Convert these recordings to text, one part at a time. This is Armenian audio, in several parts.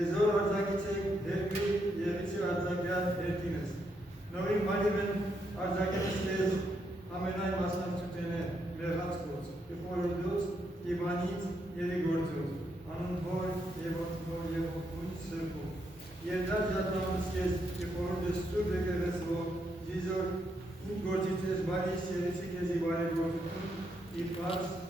Ես Ըստ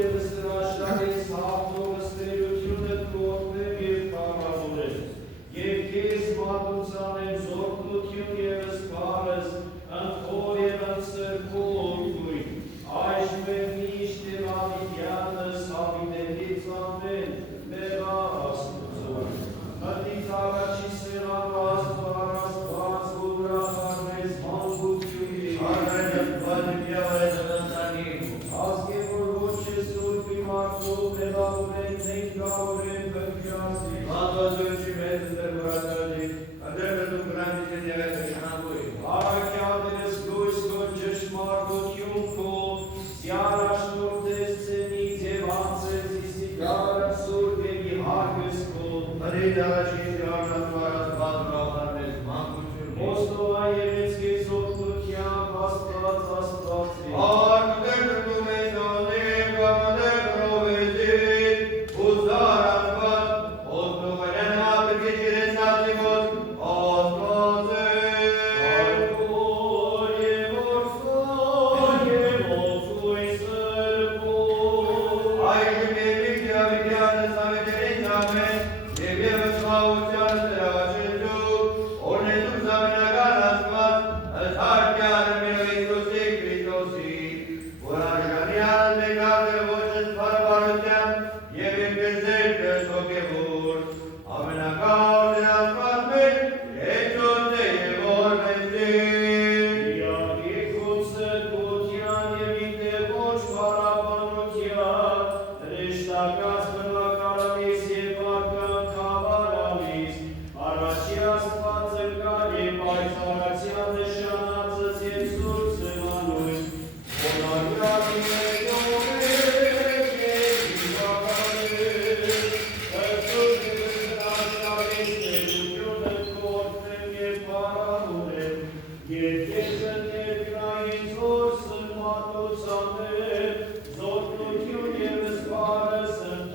Եվս նրա Zor tutuyor, yemez parasın.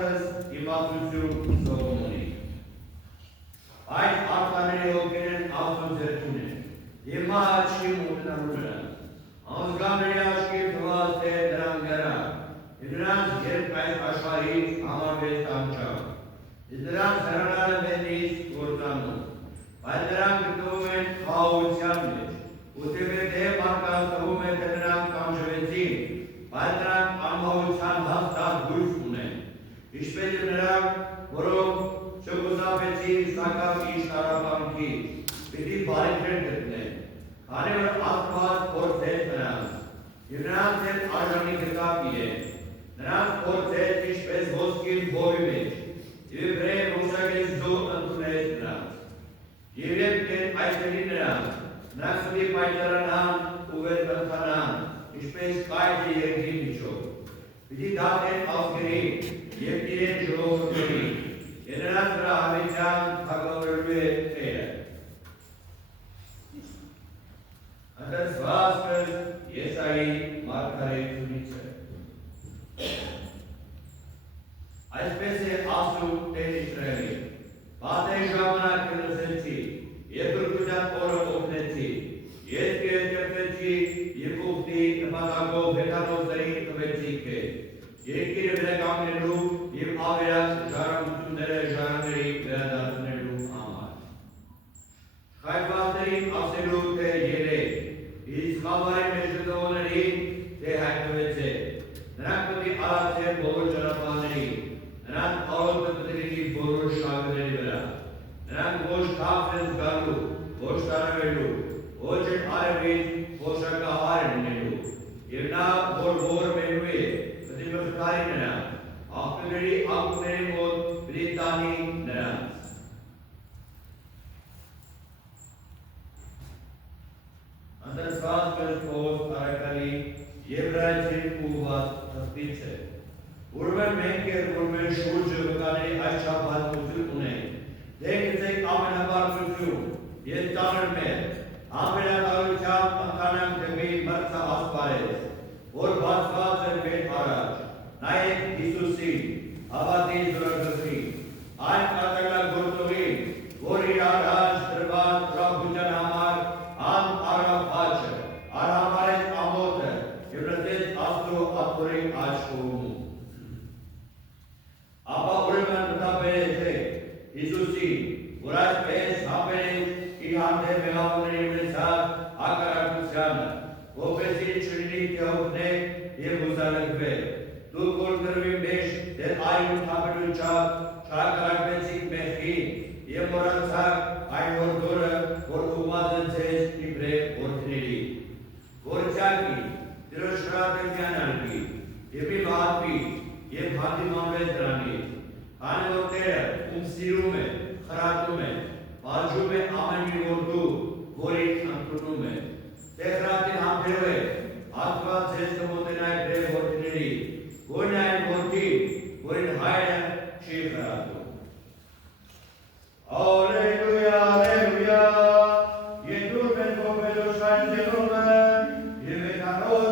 Աստվածս իմաստություն սովորի։ Այդ արտաների հոգերեն Աստծո ձեռքին է։ Եվ մահաչի մոտնալու նրանց։ Անզգանների աչքի թվաց թե նրանք գարան։ Եվ նրանց երբ այս աշխարհից համարվեց տանջան։ Եվ նրանց հեռանալը մեզնից գործանում։ Բայց նրանք գտնվում են խաղաղության մեջ։ Ու թեպետ մարդկանց թվում է թե նրանք տանջվեցին, բայց նրանք անմահության հաստատ հույս ունեն։ Ինչպես և նրանք, որոնք չխուսափեցին սակավ իր տառապանքի, պիտի բարիքներ գտնեն, քանի որ Աստված փորձեց նրանց, և նրանց հետ արժանի գտավ իրեն։ Նրանց փորձեց ինչպես ոսկին բովի մեջ, և վրեն ուշագեց զո ընդունեց նրանց։ Եվ երբ այստեղի նրանց, նրանք պիտի պայծառանան ու վերկենդանան, ինչպես կայքը երկրի միջով։ Պիտի դատեն ազգերի և իրեն ժողովուրդների, և նրանց վրա հավիտյան թագավորելու է Տերը։ Ընթերցվածքը Եսայի մարգարեությունից է։ Այսպես է ասում Տեր Իսրայելի. «Պատեր ժամանակ լսեցի, և գրկության օրը օգնեցի, ես կերտեցի և ուխտի նպատակով հեթանոսների տվեցի քեզ, երկիրը վերականգնելու և ավերած ժառանգությունները ժառանգների վերադարձնելու համար։ Շայթվածներին ասելու թե ելեք, իսկ խավարի մեջ գտնողներին թե հայտնվեցեք, նրանք պիտի արածեն բոլոր ճանապարհներին, նրանք արոտը պիտի լինի բոլոր շագների վրա, նրանք ոչ թափ են զգալու, ոչ տարվելու, ոչ են արևից փոշակահար լինելու, և նա, որ մենու է, պիտի մխկարի նրան, աղբյուրների աղբյուրների մոտ պիտի տանի նրանց»։ Ընթերցվածքը Պողոս առաքյալի Եբրայեցին ուղղված թղթից է։ Ուրեմն մենք էլ, որ մեր շուրջը վկաների այսչափ հատկություն ունենք, դե գցենք ամենաբարձրություն, և ծանր մեր, ամենատարությամբ ընկանանք դեպի մրցահասպարես, որ բացված է մեր առաջ, նայեք Հիսուսին, հավատի զորագրսին, այն կատարելագործողին, որ իր առաջ դրված ուրախության համար անառավ աչը, արհամարեց ամոթը և լսեց Աստծո աթոռի աչ կողմում։ Ապա ուրեմն մտաբերեցեք Հիսուսին, որ այսպես համբերեց իր հանդեպ մեղավորների ունեցած հակառակությանը, որպեսզի չլինի թե օգնեք և հուսալքվեք։ Դուք որ դրվի մեջ դեռ այուն թափելու չափ չհակառակվեցիք մեղքին և մոռացաք այն որդորը, որ ուղղված է ձեզ իբրև որդիների։ Գործյակի, Տիրոջ շրատը միանալվի, և մի վհատվի, և հանդիմանվեց դրանից, քանի որ Տերը, ում սիրում է, խրատում է, պատժում է ամեն մի որդու, որին ընդունում է։ Տեխրատին համբերով է, Աստված ձեզ կմոտենա իբրև որդիների, գոնե այն որդի, որին հայրը չի խրատում։ Ալելույա, ալելույա, եդուր մենք ողբելով շայն ձերում են, և հեթանոս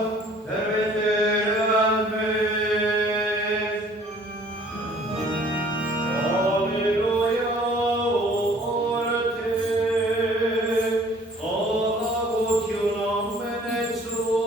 դրվեցեր անվեց։ Ալելույա, օրը թե, խաղաղություն ամենեցում։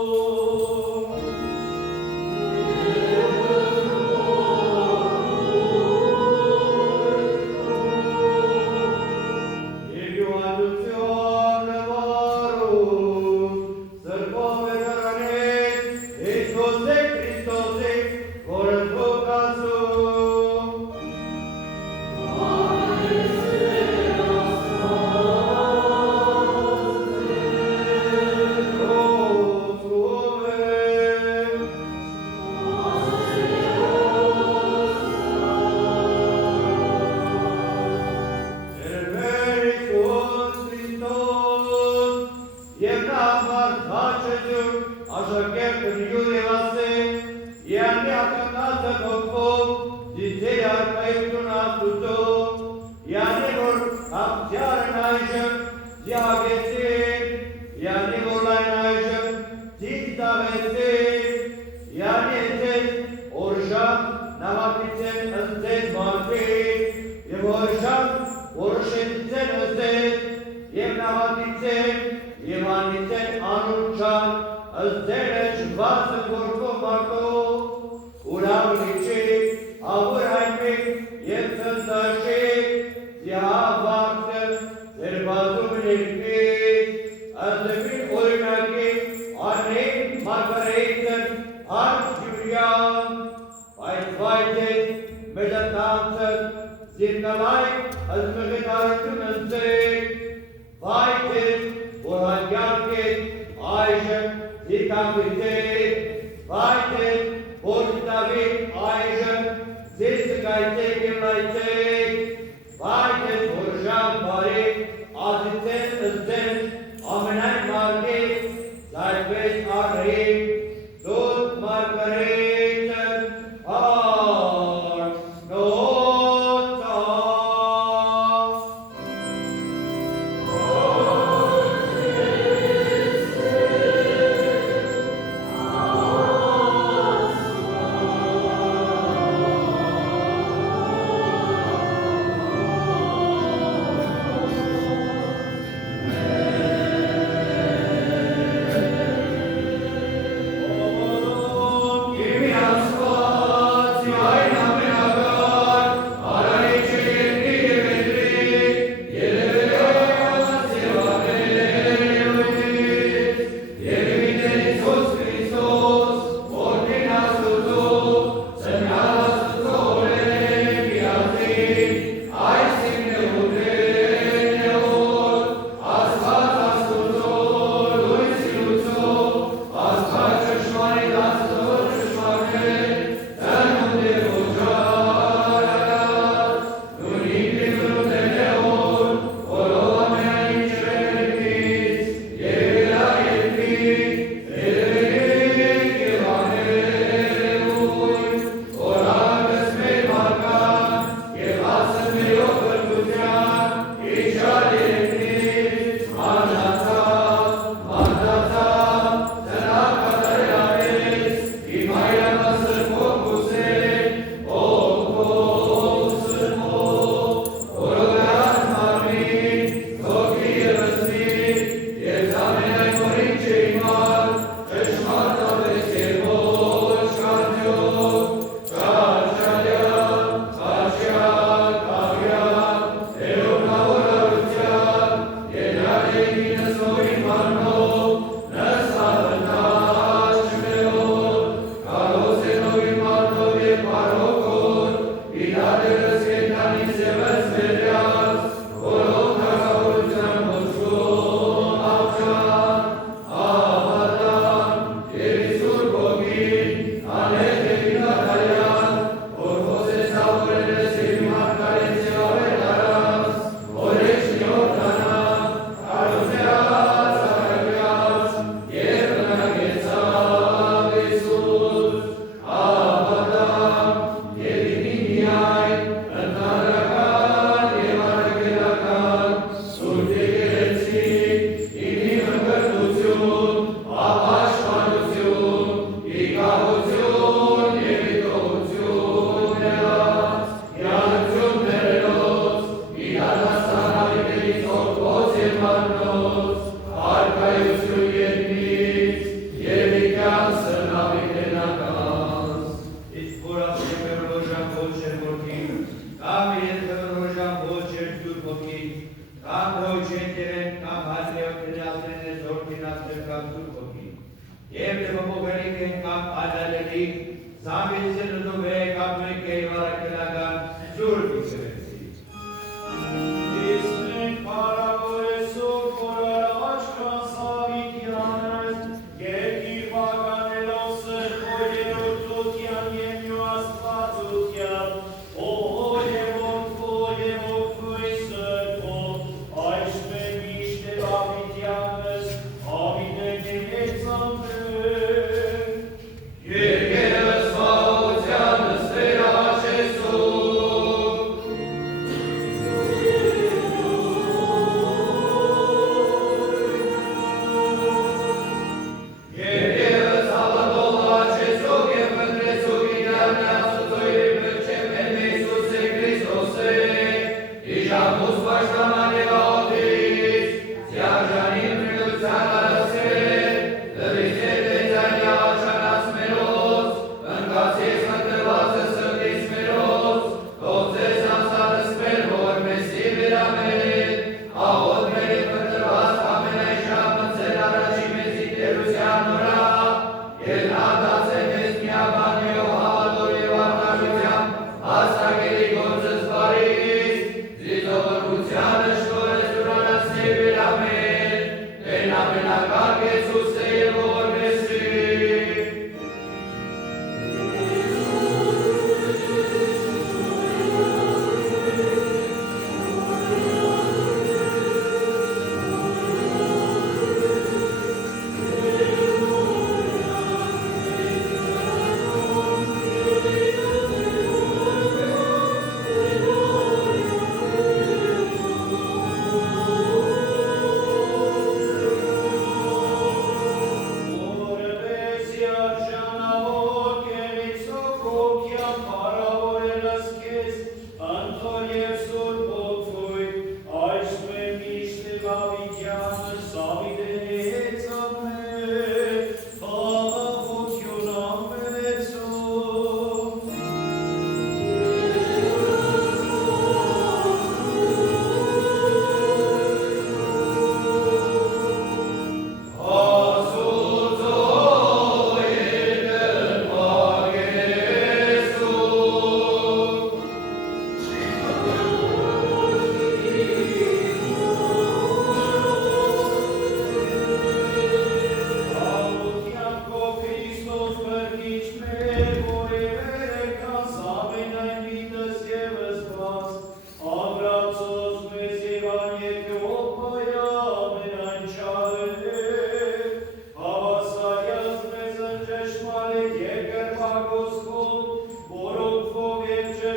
Orjan, Navakitsen, գնահատիցեն և անիցեն անուրջան, ըսդերը շվացը գործով մարդով, ուրավլիչիկ, ավոր հայմիկ և ծնդաշիկ, զիհավարդը, ձերբազում ներկից, ըսդվին օրինակի, անեին մարգարեիցն, արդ ջուրյան, բայց վայդեն, մեդատանցն, զիրկալայք, ըսմղետարություն ընձեք, վայդեն, որ հանգյանքեք, այժմ զիրկամվիցեք, վայդեն, որ կտավիկ այժմ զիրսկայցեք և լայցեք, վայդեն, որ ժամ բարեք, ադիցեն ընձեն, ամենայն մարգեք, զայդվես արհիկ, դոտ մարգարեիցն, Yes,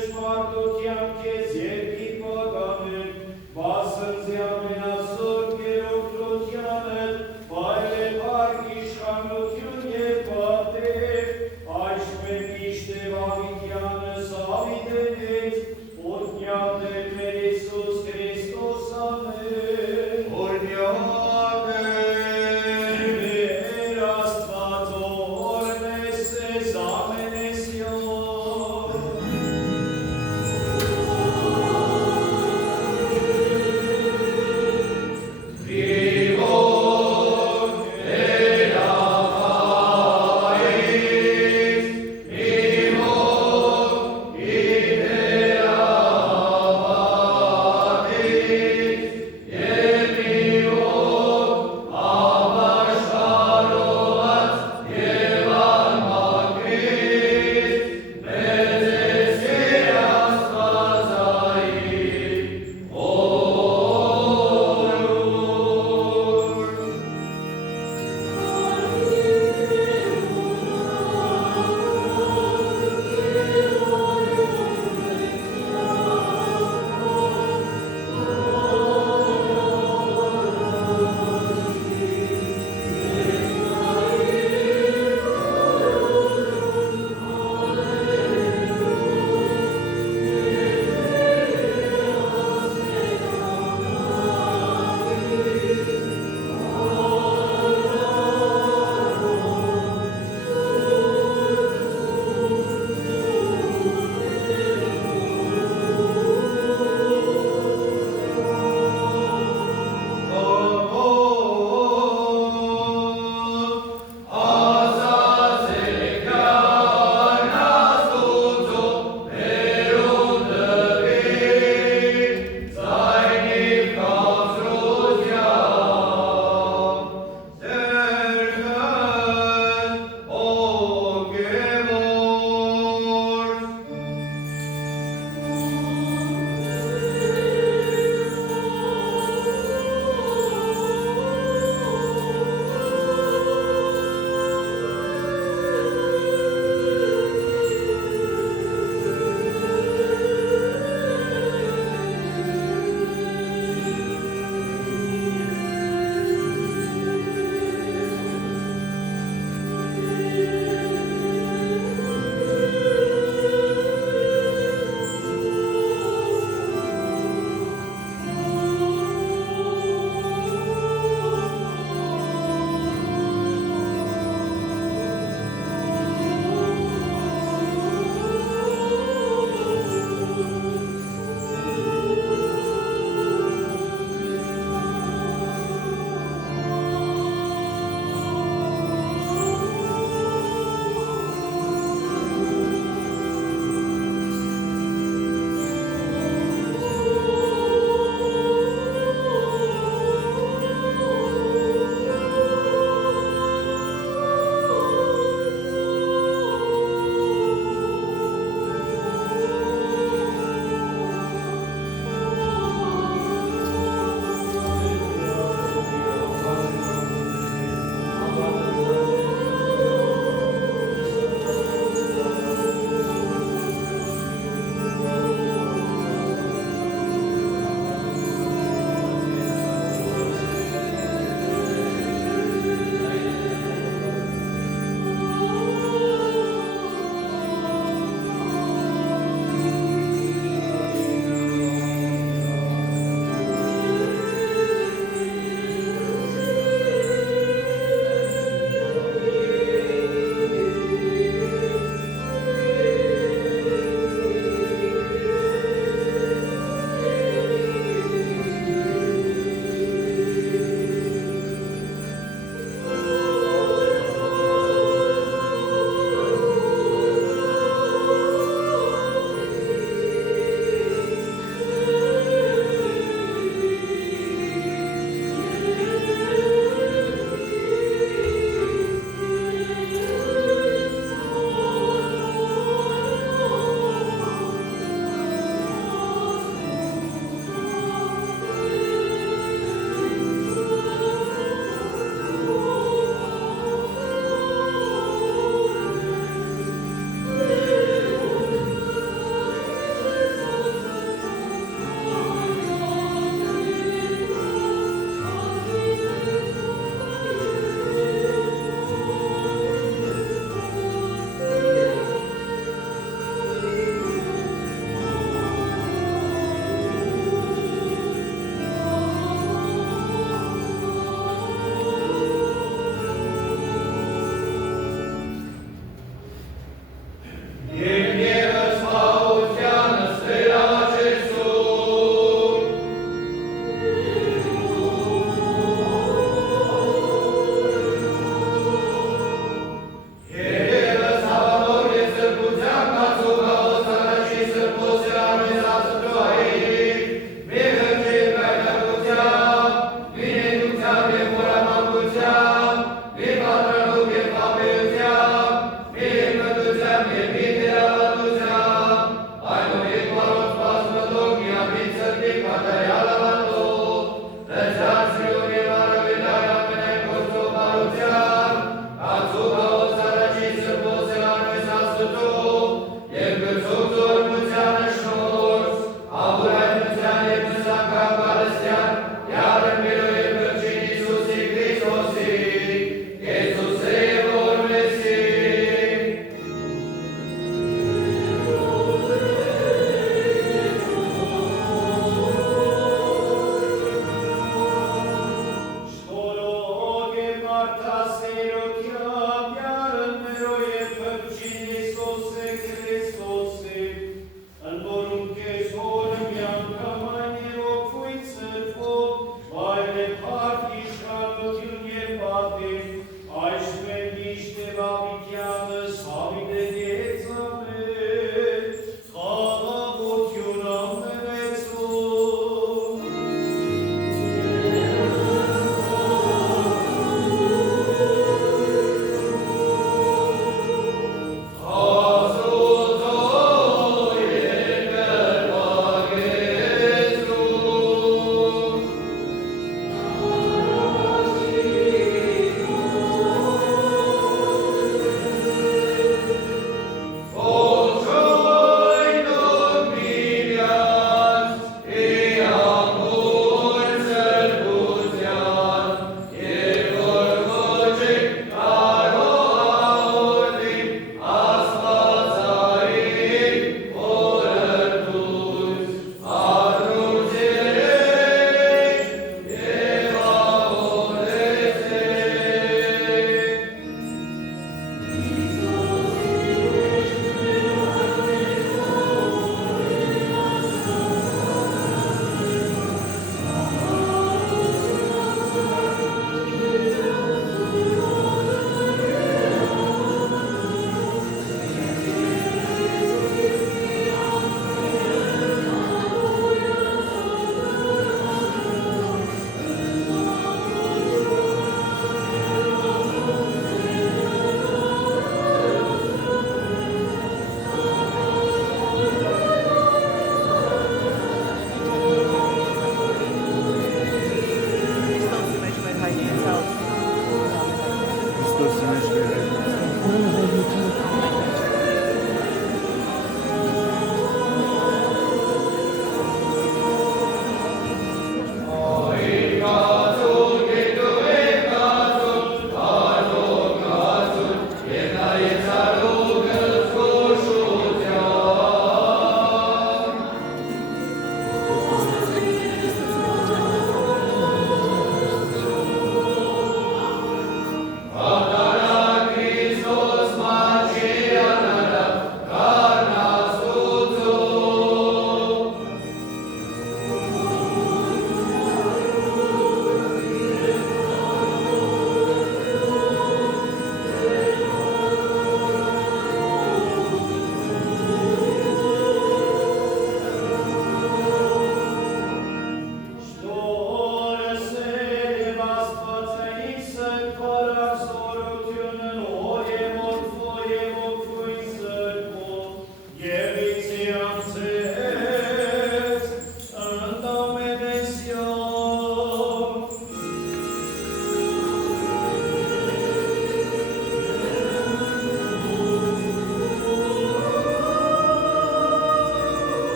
Amen.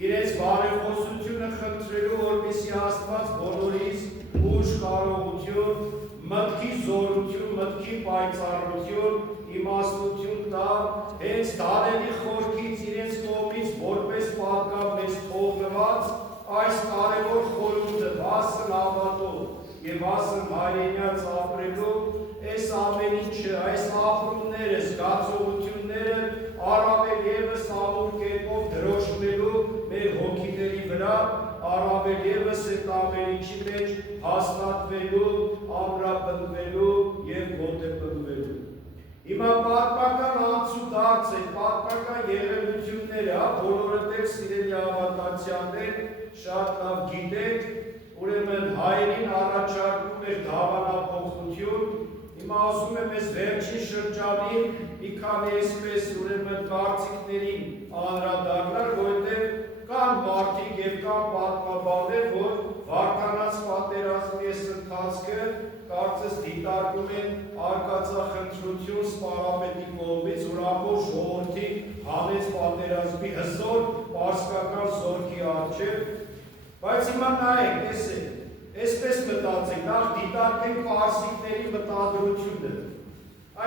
իրենց բարեխոսությունը խնդրելու, որպեսզի Աստված բոլորիս ուժ կարողություն, մտքի զորություն, մտքի պայծառություն, իմաստություն տա, հենց դարերի խորքից իրենց կողմից որպես պատկան մեզ թողնված այս կարևոր խորհուրդը վասն հավատով եւ վասն հայրենյաց ապրելու այս ամեն ինչը, այս ապրումները, զգացողությունները առավել ևս ամուր կերպով դրոշմելու մեր հոգիների վրա, առավել ևս այդ ամեն ինչի մեջ հաստատվելու, ամրապնդվելու եւ գոտեպնդվելու։ Հիմա պատմական անցուդարձ է, պատմական եղելությունները, բոլորը դեր սիրելի հավատացյալներ շատ լավ գիտեք, ուրեմն հայերին առաջարկում էր դավանափոխություն, հիմա ասում եմ ես վերջին շրջանի մի քանի այսպես ուրեմն կարծիքներին անդրադառնալ, որովհետև կան մարդիկ եւ կան պատմաբաններ, որ Վարդանանց պատերազմի այս ընթացքը կարծես դիտարկում են արկածախնդրություն սպարապետի կողմից, որ ամբողջ ժողովրդի հանեց պատերազմի հզոր պարսկական զորքի առջև, բայց հիմա նայեք, տեսեք, այսպես մտածեք, նախ դիտարկենք պարսիկների մտադրությունը,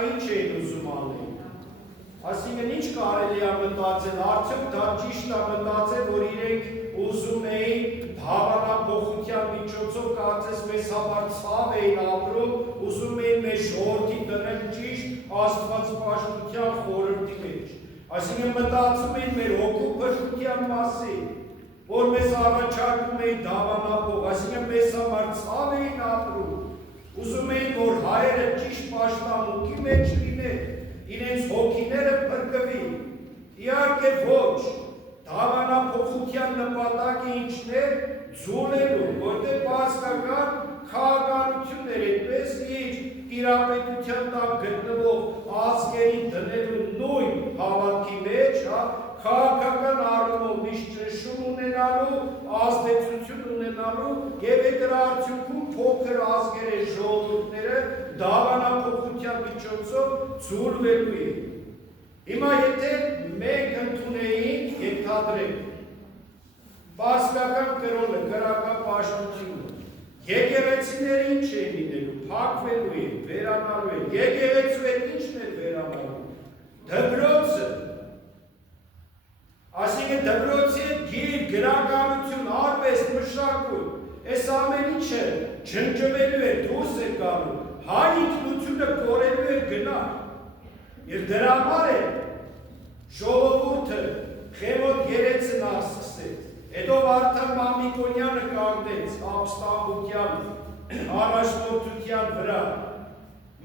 ինչ էին ուզում անել։ Այսինքն ինչ կարելի է մտածել, արդյոք դա ճիշտ է մտածել, որ իրենք ուզում էին դավանափոխության միջոցով կարծես մեզ համար ցավ էին ապրում, ուզում էին մեր ժողովրդին դնել ճիշտ աստվածպաշտության խորհրդի մեջ։ Այսինքն մտածում էին մեր հոգու փրկության մասին, որ մեզ առաջարկում էին դավանափոխ, այսինքն մեզ համար ցավ էին ապրում, ուզում էին, որ հայերը ճիշտ պաշտամունքի մեջ լինեն, իրենց հոգիները փրկվի, իհարկե ոչ, դավանափոխության նպատակը ինչն է, ձուլելու, որտեղ պարսկական քաղաքականություններ այդպես իր տիրապետության տակ գտնվող ազգերին դնելու նույն հավատքի մեջ, քաղաքական առումով միշտ ճնշում ունենալու, ազդեցություն ունենալու եւ այդ դրա արդյունքում փոքր ազգերի ժողովուրդները դավանափոխության միջոցով ձուլվելու են։ Հիմա եթե մենք ընդունեինք ենթադրենք պարսկական կրոնը, կրական պաշտությունը, եկեղեցիները ինչ են լինելու, փակվելու են, վերանալու են, եկեղեցու հետ ինչն է վերանալու, դպրոցը, այսինքն դպրոցի հետ գիր, գրականություն, արվեստ, մշակույթ, այս ամեն ինչը ջնջվելու է, դուրս է գալու, հայ ինքնությունը կորելու է գնալ, եւ դրա համար է ժողովուրդը խեղոտ երեցն սկսեց, հետո Վարդան Մամիկոնյանը կանգնեց ապստամբության առաջնորդության վրա,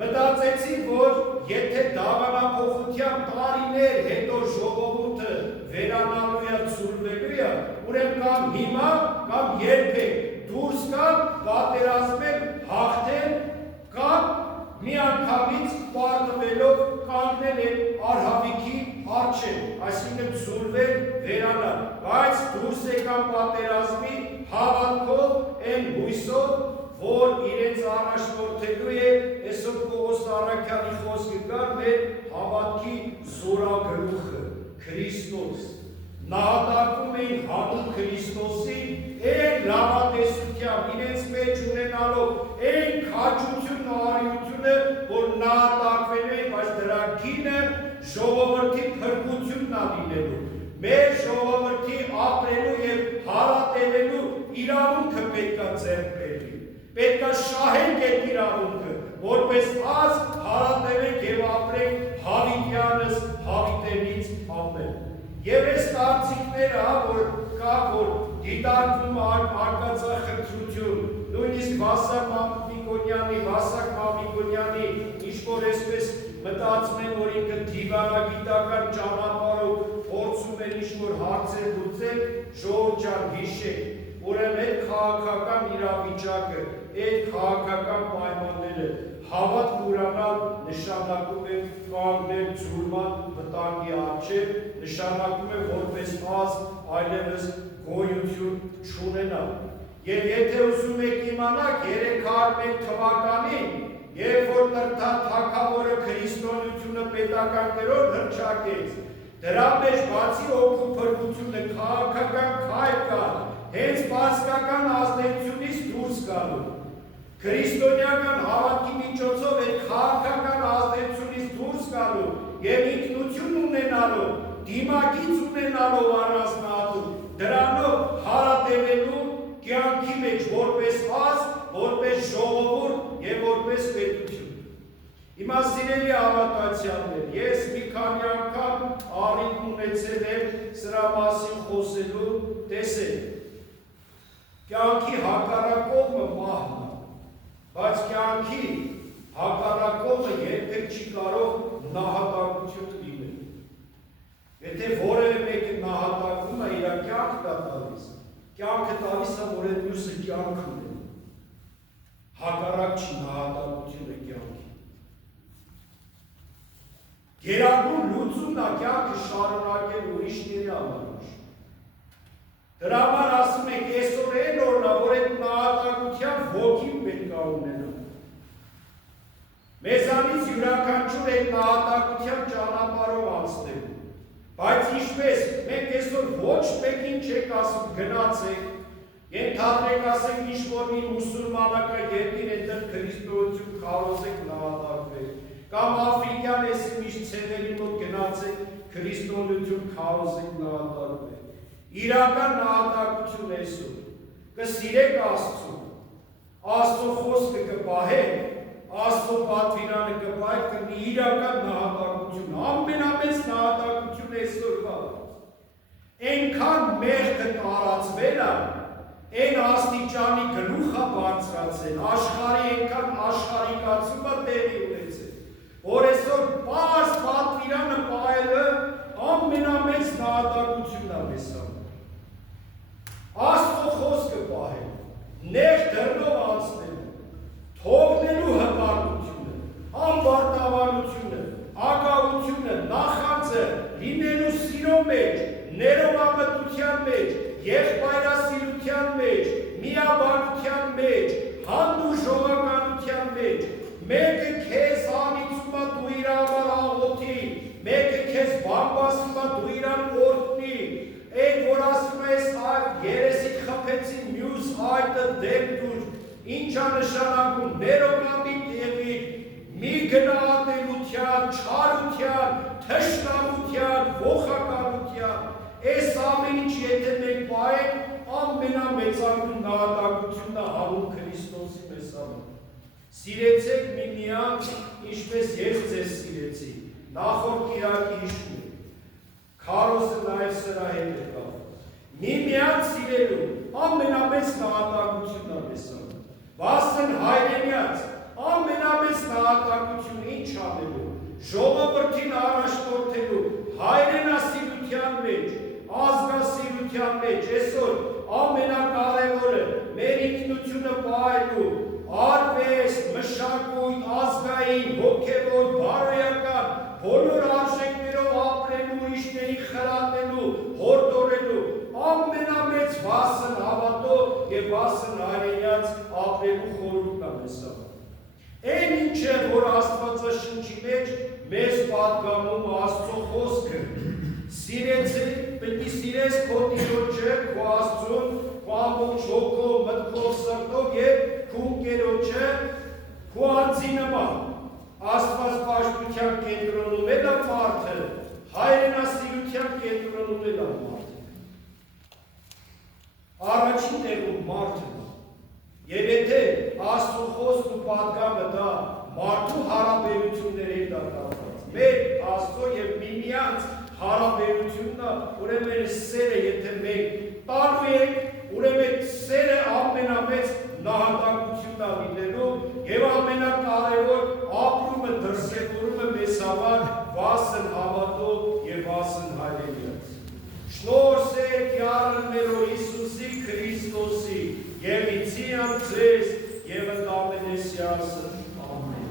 մտածեցին, որ եթե դավանափոխության տարիներ հետո ժողովուրդը վերանալու է, ցուրվելու է, ուրեմն կամ հիմա, կամ երբեք դուրս գալ, պատերազմել, հաղթել, կամ միանգամից պարտվելով կանգնել են արհավիքի առջև, այսինքն ցուրվել, վերանալ, բայց դուրս եկան պատերազմի հավատքով, այն հույսով, որ իրենց առաջնորդելու է այսօր Պողոս Առաքյալի խոսքը կար մեր հավատքի զորագրուխը, Քրիստոս, նահատակում էին հանուն Քրիստոսի, այն լավատեսությամբ, իրենց մեջ ունենալով այն քաջությունն ու արիությունը, որ նահատակվելու են, բայց դրա գինը ժողովրդի փրկությունն է լինելու, մեր ժողովրդի ապրելու եւ հարատևելու իրավունքը պետք է ձեռք բերվի, պետք է շահենք այդ իրավունքը, որպես ազգ հարատևենք եւ ապրենք հավիտյանս հավիտենից ամեն։ Եվ այս կարծիքները, որ կա, որ դիտարկվում արկածախնդրություն, նույնիսկ Վասակ Մամիկոնյանի, ինչ-որ այսպես մտածում են, որ ինքը դիվանագիտական ճանապարհով փորձում են ինչ-որ հարցեր լուծել, ժողովուրդ ջան հիշեք, ուրեմն այդ քաղաքական իրավիճակը, այդ քաղաքական պայմանները հավատ ուրանալ նշանակում է կանգնել ձուլման վտանգի առջև, նշանակում է որպես ազգ այլևս գոյություն չունենալ։ Եվ եթե ուզում եք իմանալ 301 թվականին, երբ որ թագավորը քրիստոնեությունը պետական կերպով հռչակեց, Դրա մեջ բացի օգու փրկությունը քաղաքական քայլ կա, հենց բացկական ազդեցությունից դուրս գալու։ Քրիստոնեական հավատքի միջոցով այդ քաղաքական ազդեցությունից դուրս գալու եւ ինքնություն ունենալու, դիմակից ունենալու առանձնահատու, դրանով հարատևելու կյանքի մեջ որպես ազգ, որպես ժողովուրդ եւ որպես պետություն։ Հիմա սիրելի հավատացյալներ, ես մի քանի անգամ առիթ ունեցել եմ սրա մասին խոսելու, տեսեք, կյանքի հակառակողը մահն է, բայց կյանքի հակառակողը երբեք չի կարող նահատակություն լինել։ Եթե որևէ մեկը նահատակում է, իր կյանքը դա տալիս, կյանքը տալիս է, որ այդ մյուսը կյանք ունի։ Հակառակ չի նահատակությունը կյանքի։ Գերագույն լուծումն է կյանքը շարունակել ուրիշների համար։ Դրա համար ասում ենք այսօր այն օրն է, որ այդ նահատակության ոգին պետք է ունենա։ Մեզանից յուրաքանչյուր այդ նահատակության ճանապարհով անցնելու։ Բայց ինչպես մենք այսօր ոչ մեկին չենք ասում գնացեք, ենթադրենք ասենք ինչ-որ մի մուսուլմանական երկիր այդտեղ քրիստոնեություն կարողացեք նահատակվել, կամ աֆրիկյան էսի միշտ ցեղերի մոտ գնացեք քրիստոնեություն կարողացեք նահատակվել։ Իրական նահատակություն այսօր կսիրեք Աստծուն, Աստծո խոսքը կպահեք, Աստծո պատվիրանը կպահեք, կլինի իրական նահատակություն, ամենամեծ նահատակություն այսօր կա։ Այնքան մեղքը տարածվել է, այն աստիճանի գլուխ է բարձրացել, աշխարհի այնքան աշխարհիկացումը տեղի ունեցել, որ այսօր պարզ պատվիրանը պահելը ամենամեծ նահատակությունն է մեզ համար։ Աստծո խոսքը պահել, նեղ դռնով անցնելու, թողնելու հպարտությունը, ամբարտավանությունը, ագահությունը, նախանձը, լինելու սիրո մեջ, ներողամտության մեջ, եղբայրասիրության մեջ, միաբանության մեջ, հանդուրժողականության մեջ, մեկը քեզ անիծում է դու իր համար աղոթի, մեկը քեզ բամբասում է դու իրան օրհնի, այդ որ ասում ես երեսիդ խփեցի մյուս այդը դեպ դուր, ինչ է նշանակում ներողամիտ եղիր, մի գնահատելության, չարության, թշնամության, ողականության, այս ամեն ինչ եթե մենք պահենք, ամենամեծագույն նահատակությունն է հարուն Քրիստոսի մեզ համար։ Սիրեցեք միմյանց, ինչպես ես ձեզ սիրեցի, նախորդ կիրակի հիշում եք, Քարոզը նաև սրա հետ է գալ։ Միմյանց սիրելու ամենամեծ նահատակությունն է մեզ համար։ Վասն հայրենյաց ամենամեծ նահատակությունը ինչ անելու, ժողովրդին առաջնորդելու, հայրենասիրության մեջ, ազգասիրության մեջ, այսօր ամենակարևորը մեր ինքնությունը պահելու, արվեստ, մշակույթ, ազգային, հոգևոր, բարոյական, բոլոր արժեքներով ապրելու, ուրիշների խրատելու, հորդորելու, ամենամեծ վասն հավատով եւ վասն հայրենյաց ապրելու խորհուրդն է մեզ համար։ Այն ինչը, որ Աստվածաշնչի մեջ մեզ պատգամում Աստծո խոսքը, սիրեցեք, պետք է սիրես քո Տիրոջը, քո Աստծուն, քո ամբողջ հոգով, մտքով, սրտով եւ քո ընկերոջը, քո անձի նման։ Աստված պաշտության կենտրոնում է մարդը, հայրենասիրության կենտրոնում է մարդը։ Առաջին տեղում մարդն է։ Եվ եթե Աստծո խոսքն ու պատգամը դա մարդու հարաբերությունների դա կապված, մեր Աստծո եւ միմյանց հարաբերությունն է, ուրեմն սերը եթե մենք տալու ենք, ուրեմն սերը ամենամեծ նահատակությունն է լինելու եւ ամենակարևոր ապրումը դրսևորումը մեզ համար վասն հավատով եւ վասն հայրենիաց։ Շնորհ սեր մեր Հիսուսի Քրիստոսի եւ իցիամ ձեզ եւ ընդամենեսիասը ամեն։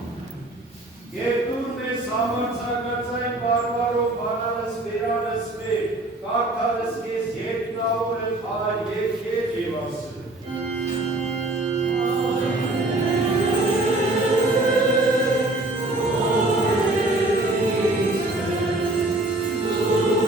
Եվ դուր մեզ համարձակացային բարբարով բանալս վերանս մեր, կարդալս կեզ երկնավոր եմ հար երկեր եւ ասը։ Oh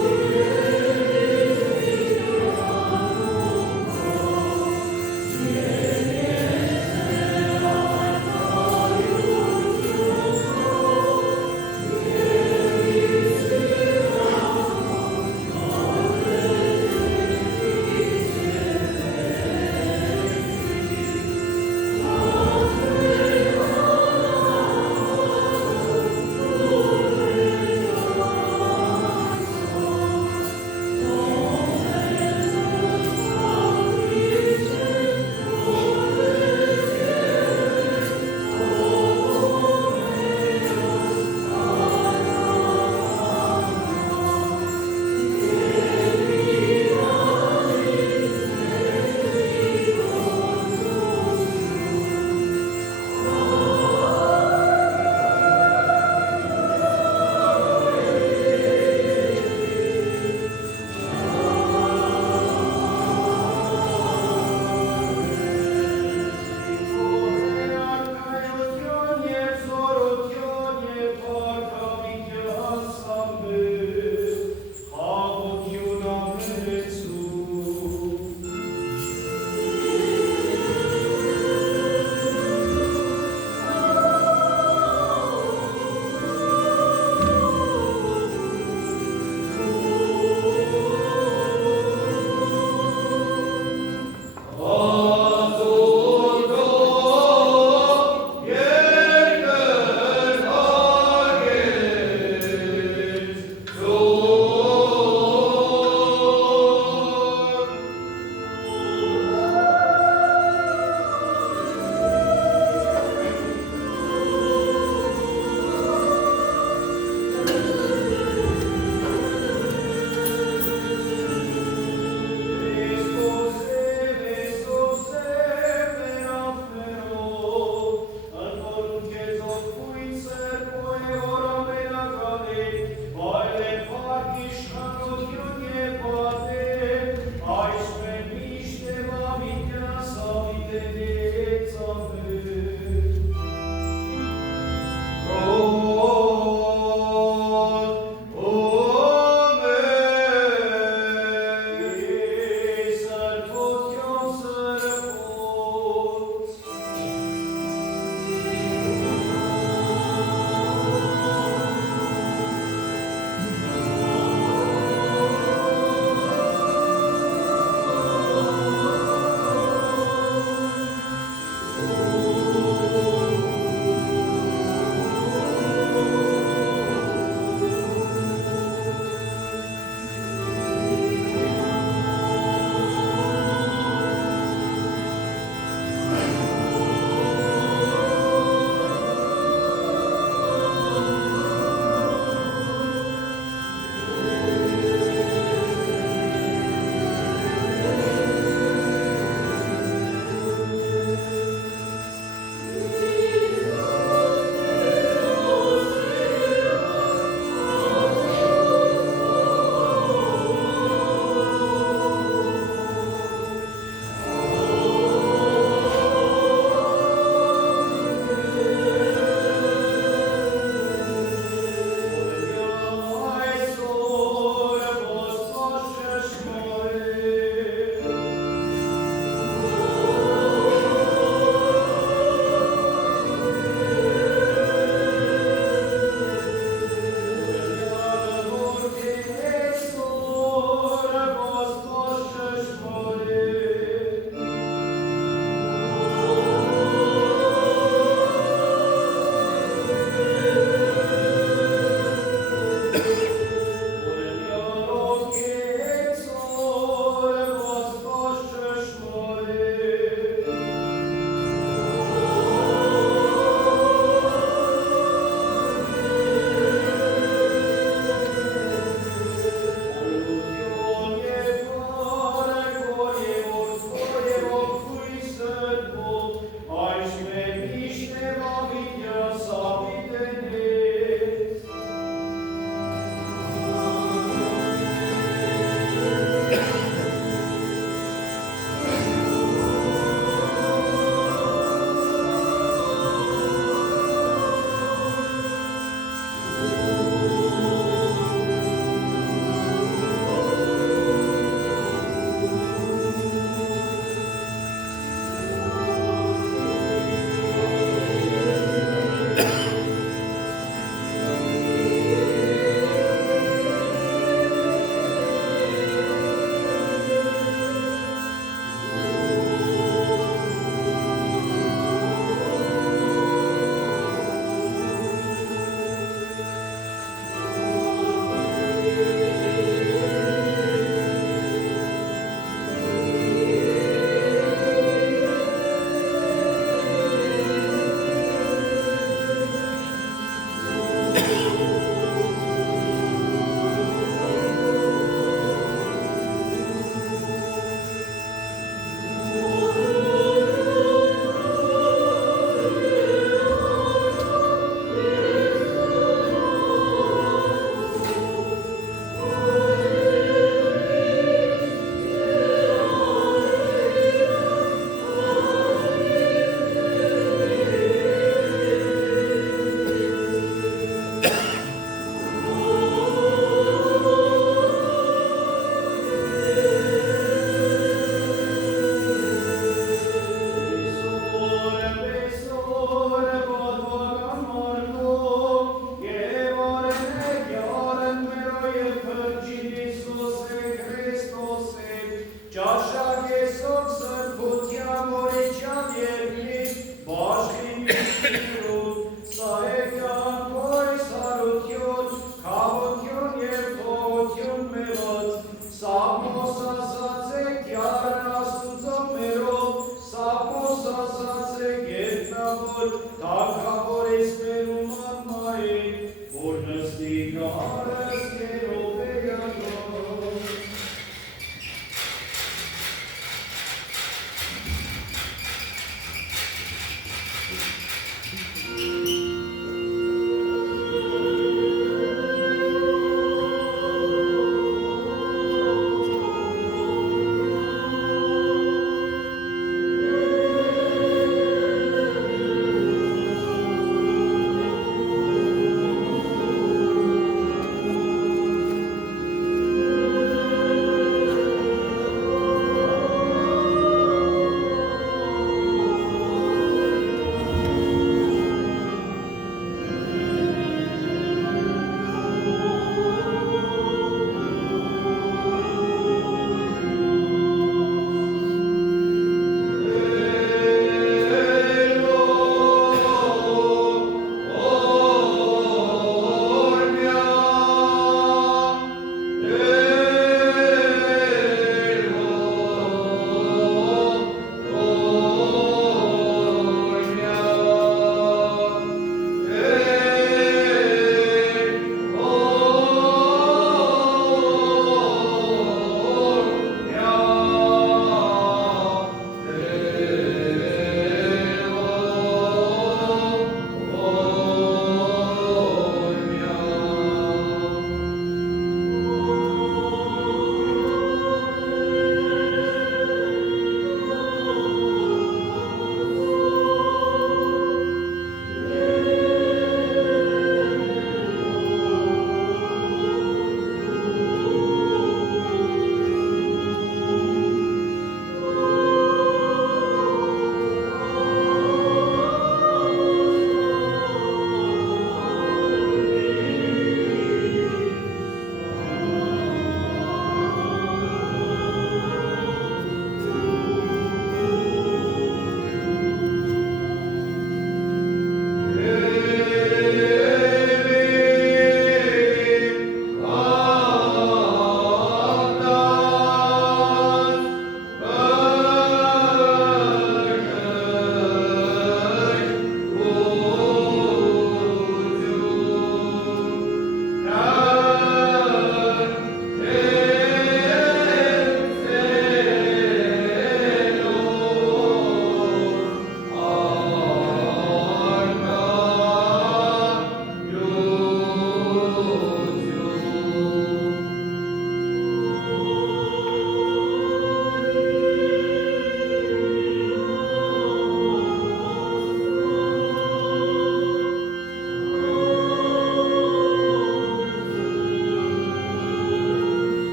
Այսօր սրբության օրիչյան երկնի բաշխին միշկիրում, սա է կյան կոյս հարություն, կավություն և թողություն մեղած, Սամոս ասաց է կյարն աստուծո մերով, Սամոս ասաց է գետնավոր, թագավորեցնելու մանմային, որ նստի գարս կերով է յանով։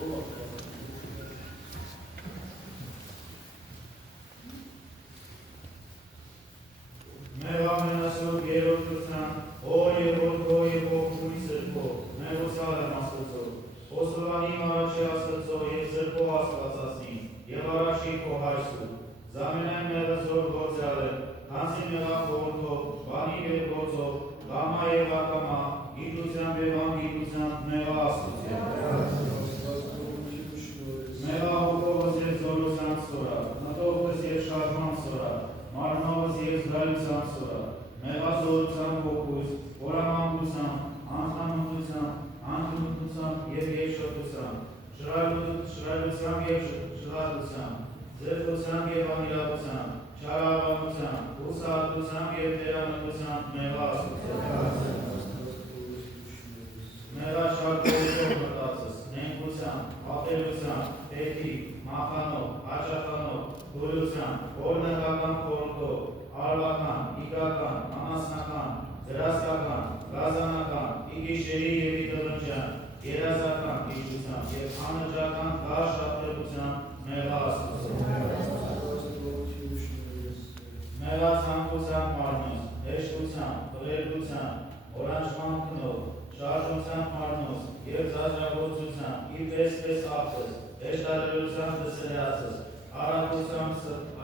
Մեր ամենասուրբ երրորդության, որ և որդու և ողջունի սրբո, մեր ուսալեմ Աստծո, Խոստովանի առաջի Աստծո և սրբո Աստվածածին, և առաջի քո հայրսու, զամենայն մեղը զոր գործյալը, հանձի մեղա խորհրդով, բանի և գործով, կամա և ակամա, գիտությամբ և անգիտությամբ մեղա աստծության։ Մեղա հոգովս և զորությամբ սորա, մտովս և շարժման սորա, մարմնովս և զգալությամբ սորա, մեղա զորությամբ հոգուս, որամանկությամբ, անխանութությամբ, անխնութությամբ և երջոտությամբ, շրայլությամբ և շղատությամբ, ձերբությամբ և անիրավությամբ, չարաբանությամբ, հուսահատությամբ և տերանքությամբ մեղա աստծո։ Մեղա շարքով մտածս, նենգությամբ, ապերությամբ, պետի, մախանով, հաճախանով, դուրությամբ, օրնեղական խորհրդով, արվական, իգական, անասնական, դրաստական, գազանական, իգիշերի և իդրնջան, երազական գիշությամբ և անրջական կաշապտեղությամբ մեղա աստծո։ Մեղա ցանկությամբ մարմնոս, հեշտությամբ, տղերդությամբ, օրանջման քնով, շարժությամբ մարմնոս և զազրագործությամբ, իպես աղբս, հեշտադրությամբ դսրացս, արագությամբ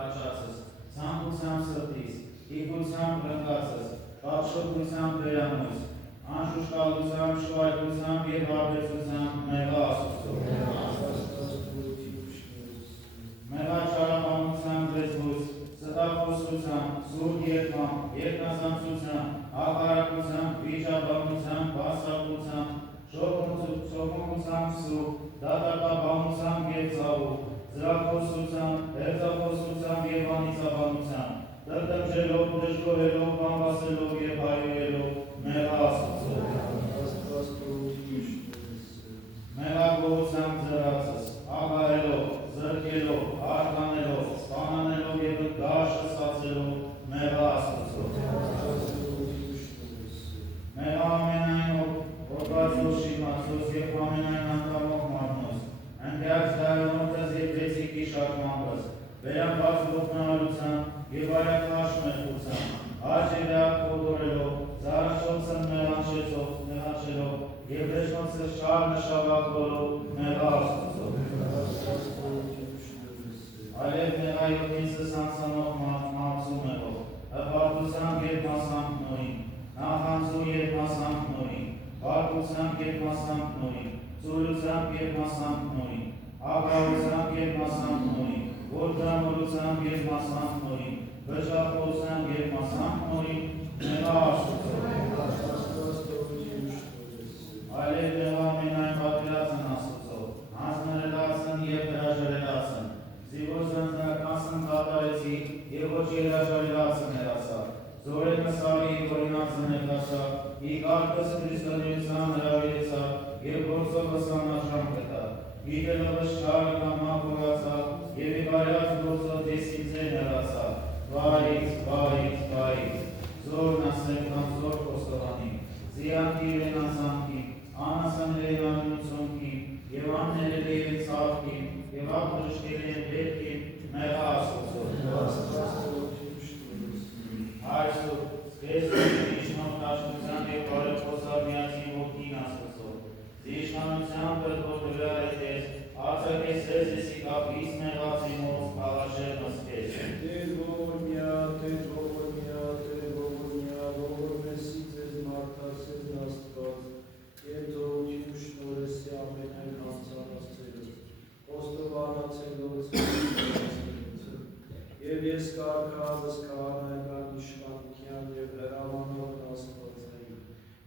աճացս, ցանկությամբ սրտիս, իգությամբ ռնգացս, պատշգությամբ վերամույս, անշուշկալությամբ, շվայտությամբ և հարբեցությամբ մեղա աստծո։ Մեղա չարաբանությամբ լեզվույս, ստախոսությամբ, սուրբ երկմամբ, երկնազանցությամբ, աղարակությամբ, վիճաբանությամբ, բասակությամբ, շողունությամբ սուրբ, դատակաբանությամբ և ծավուկ, զրախոսությամբ, հերձախոսությամբ և անիծաբանությամբ, տրտնջելով, դժգոհելով, բամբասելով և հայոյելով մեղա աստծո։ Մեղա գողությամբ ձրածս, աղահելով, զրկելով, արկանելով, սպանանելով և դաշը ստացելով մեղա աստծո։ Մեղա ամենայնով, որդածով շիմացոս և ամենայն անդամով մարմնոս, ընկյաց դայոնոտս և վեցիկ իշակմամբս, վերամբաց ողնարությամբ և այակնաշ մեղքությամբ, աճերյակ կողորելով, զարաշոցն մեղանչելով և վեշնոցս շար նշավակվելով մեղա աստծո։ Այլև մեղա յոտնիցս անցանող մացու մեղով, հպարտությամբ և մասամբ նորին, նախանձու և մասամբ նորին, բարկությամբ և մասամբ նորին, ծուրությամբ և մասամբ նորին, ագահությամբ և մասամբ նորին, որդրամոլությամբ և մասամբ նորին, վշախոսությամբ և մասամբ նորին, մեղա աստծո։ Այլև մեղա ամենայն պատվիրածն Աստծո, հանձնարարածն և հրաժարելածն, զիվոր զնձնակացն կատարեցի և ոչ երաժարելածն հեռացա, զորենս արի օրինածն ներկաշա, իկարկս քրիստոնեության հրավիրեցա և գործովս անաշխան կտա, գիտելովս շարը կամակ ուղացա և իբարյաց գործով դեսինձեն հեռացա, վայից, զորն ասենք կամ զոր խոստովանի, զիանքի իրենացանքի, անասանների անունությունքի և աններելի են ծավքի և աղբրշկերի են պետքի մեղա աստծո։ Այսօր սկեսում իշխանով տաշնության և բարև խոսավ միացին ոգին աստծո, զիշխանությամբ բրդով դվյալ է տես, արձակես ես եսի կապիս մեղացի մոց աղաշեր նսկես։ Եվ ես կարգազս կառնական իշխանության և հրամանով աստվածային,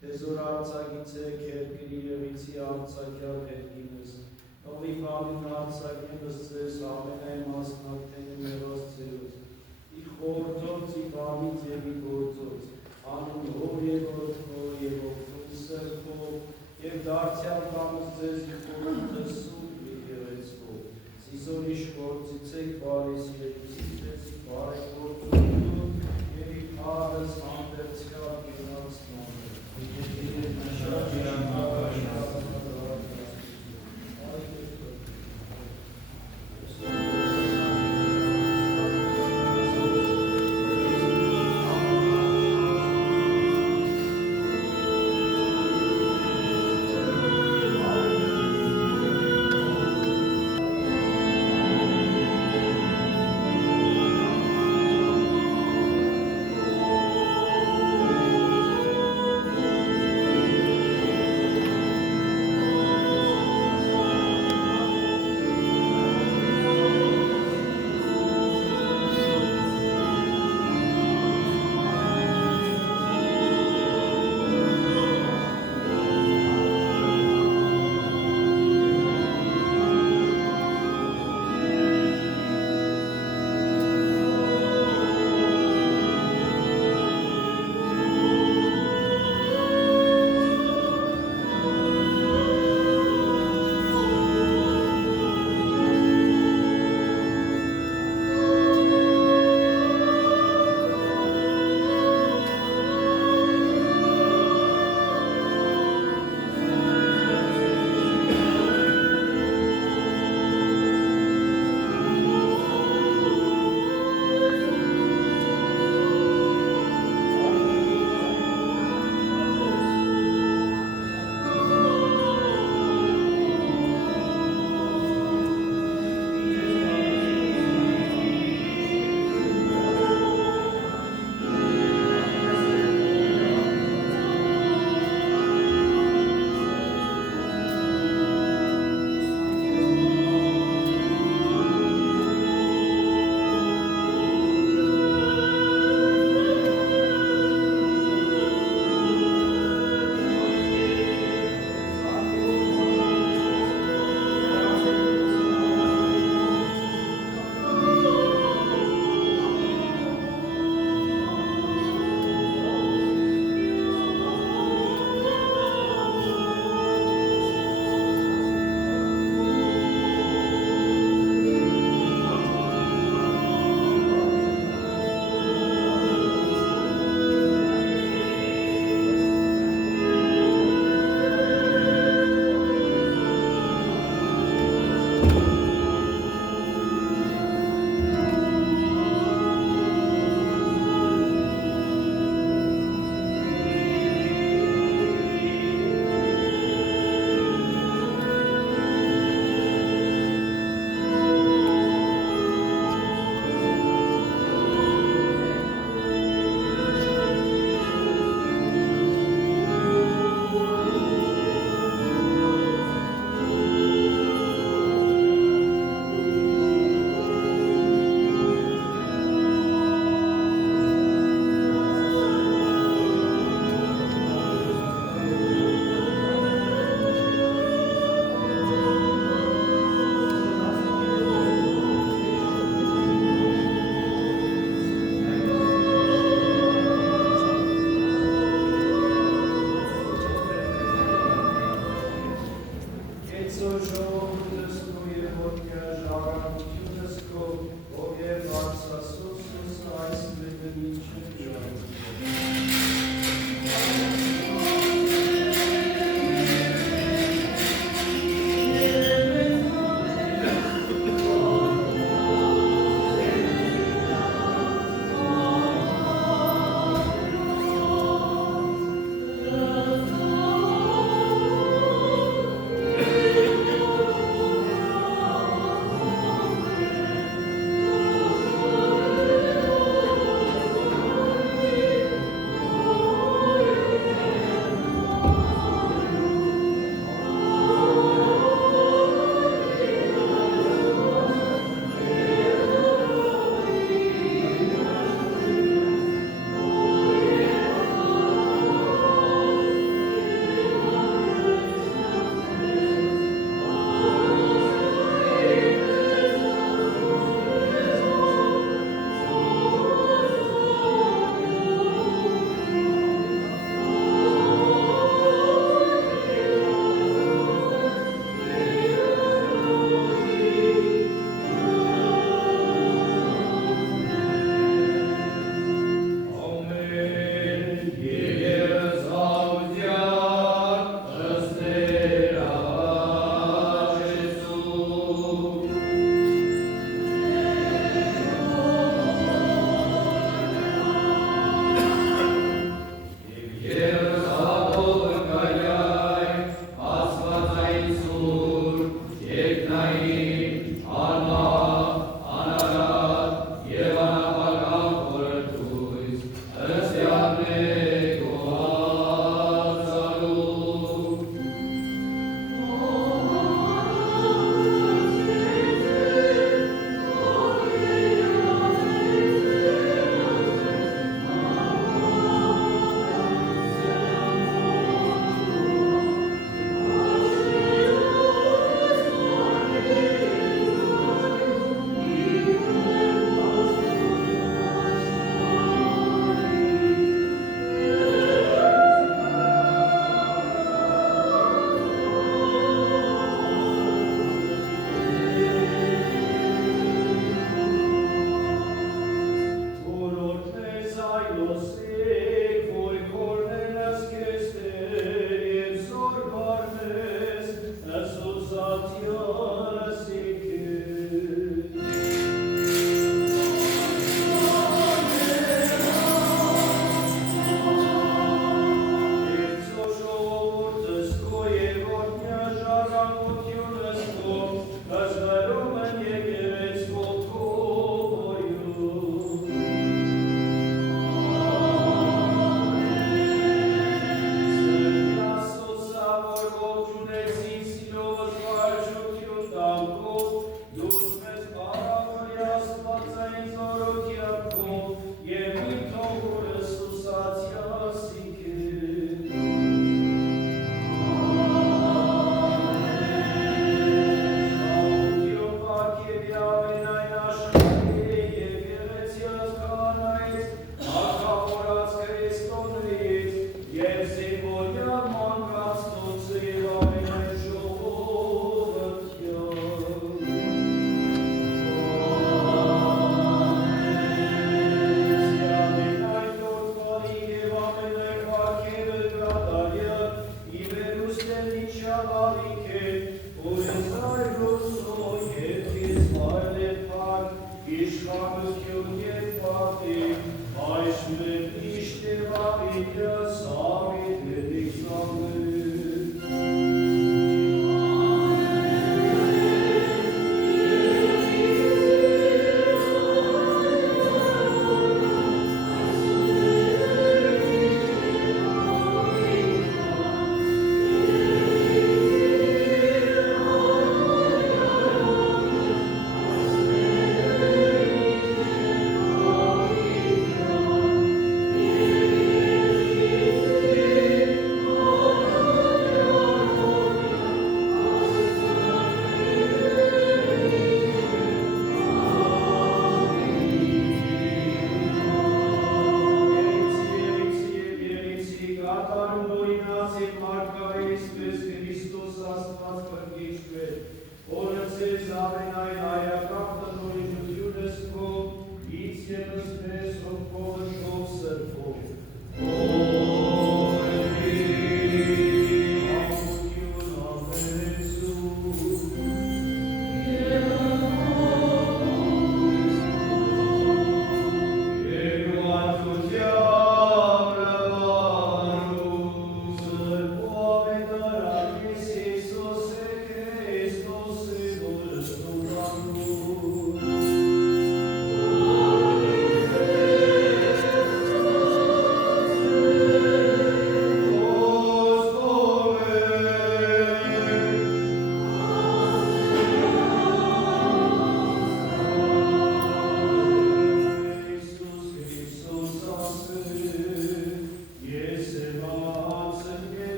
թե զոր արցակից եք երկրի և իցի արցակյալ հետինս, նովի բանին արցակենս ձեզ ամենայն մասնակտենի մեղած ձերոց, իր խորհրդոց, իր բանից և իր գործոց, անուն հոր և որդքով և ողջուն սրբով, և դարձյալ տանուց ձեզ իր խորհուրդը սուրբ եկեղեցվով, զիզոր իշխորձից եք բարես և բարեգործություն և իր հարս համբերցյալ գնացման։ Այդպես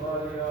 Valia